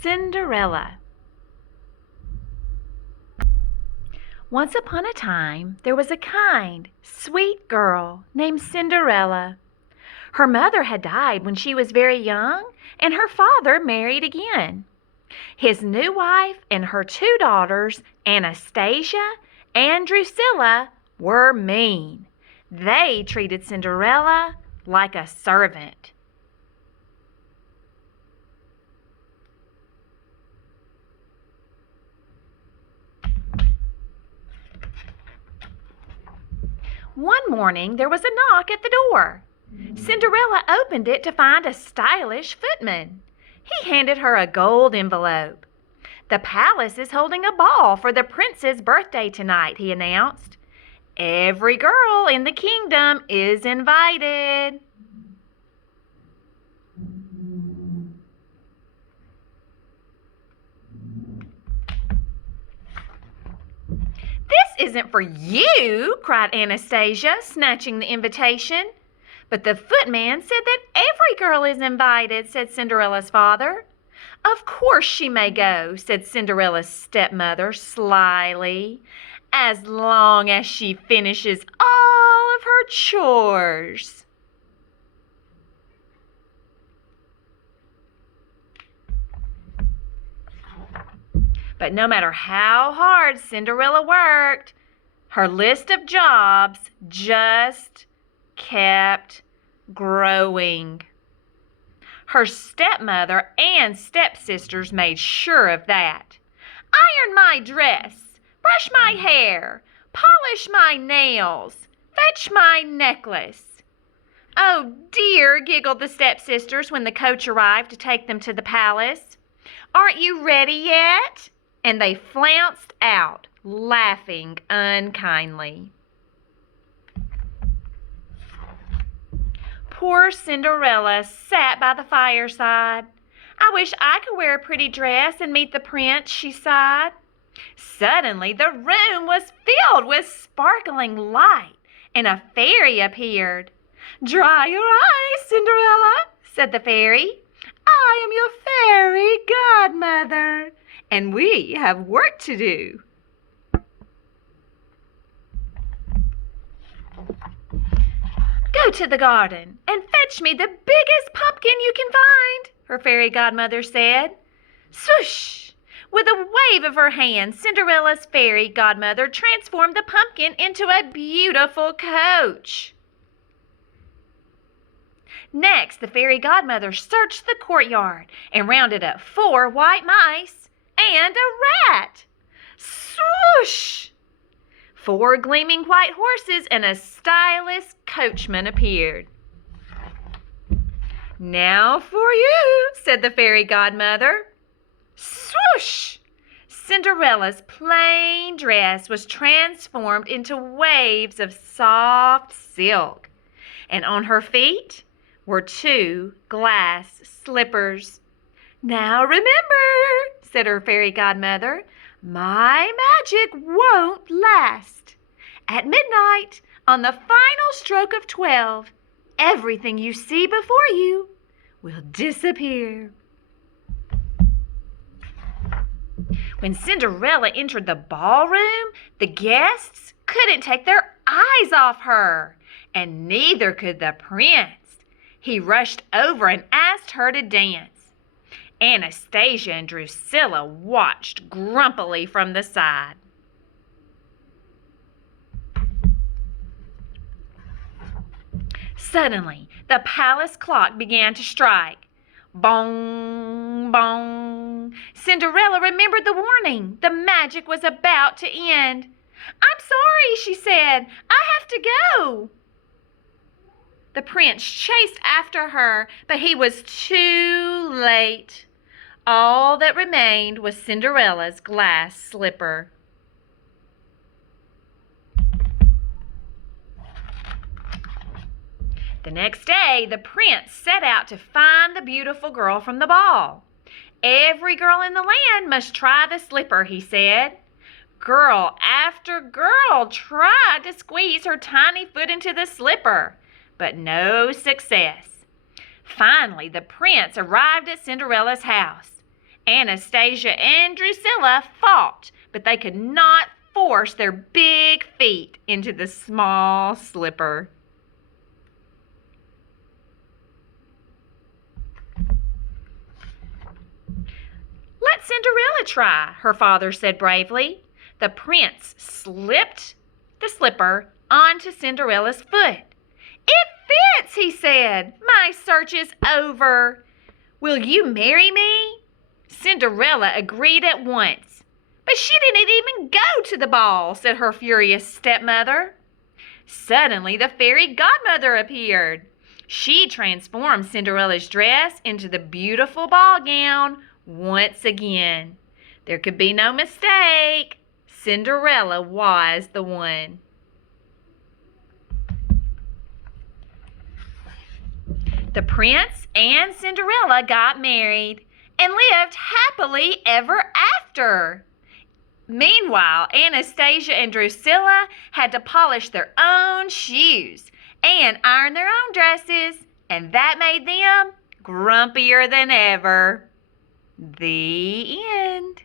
Cinderella. Once upon a time, there was a kind, sweet girl named Cinderella. Her mother had died when she was very young, and her father married again. His new wife and her two daughters, Anastasia and Drusilla, were mean. They treated Cinderella like a servant. One morning there was a knock at the door. Cinderella opened it to find a stylish footman. He handed her a gold envelope. "The palace is holding a ball for the prince's birthday tonight," he announced. "Every girl in the kingdom is invited." "This isn't for you," cried Anastasia, snatching the invitation. "But the footman said that every girl is invited," said Cinderella's father. "Of course she may go," said Cinderella's stepmother slyly, "as long as she finishes all of her chores." But no matter how hard Cinderella worked, her list of jobs just kept growing. Her stepmother and stepsisters made sure of that. "Iron my dress, brush my hair, polish my nails, fetch my necklace." "Oh dear," giggled the stepsisters when the coach arrived to take them to the palace. "Aren't you ready yet?" And they flounced out, laughing unkindly. Poor Cinderella sat by the fireside. "I wish I could wear a pretty dress and meet the prince," she sighed. Suddenly the room was filled with sparkling light, and a fairy appeared. "Dry your eyes, Cinderella," said the fairy. "I am your fairy godmother, and we have work to do." "Go to the garden and fetch me the biggest pumpkin you can find," her fairy godmother said. Swoosh! With a wave of her hand, Cinderella's fairy godmother transformed the pumpkin into a beautiful coach. Next, the fairy godmother searched the courtyard and rounded up 4 white mice and a rat. Swoosh! 4 gleaming white horses and a stylish coachman appeared. "Now for you," said the fairy godmother. Swoosh! Cinderella's plain dress was transformed into waves of soft silk, and on her feet were 2 glass slippers. "Now remember," said her fairy godmother, "my magic won't last. At midnight, on the final stroke of 12, everything you see before you will disappear." When Cinderella entered the ballroom, the guests couldn't take their eyes off her, and neither could the prince. He rushed over and asked her to dance. Anastasia and Drusilla watched grumpily from the side. Suddenly, the palace clock began to strike. Bong, bong. Cinderella remembered the warning. The magic was about to end. "I'm sorry," she said. "I have to go." The prince chased after her, but he was too late. All that remained was Cinderella's glass slipper. The next day, the prince set out to find the beautiful girl from the ball. "Every girl in the land must try the slipper," he said. Girl after girl tried to squeeze her tiny foot into the slipper, but no success. Finally, the prince arrived at Cinderella's house. Anastasia and Drusilla fought, but they could not force their big feet into the small slipper. "Let Cinderella try," her father said bravely. The prince slipped the slipper onto Cinderella's foot. "It fits," he said. "My search is over. Will you marry me?" Cinderella agreed at once. "But she didn't even go to the ball," said her furious stepmother. Suddenly, the fairy godmother appeared. She transformed Cinderella's dress into the beautiful ball gown once again. There could be no mistake. Cinderella was the one. The prince and Cinderella got married and lived happily ever after. Meanwhile, Anastasia and Drusilla had to polish their own shoes and iron their own dresses, and that made them grumpier than ever. The end.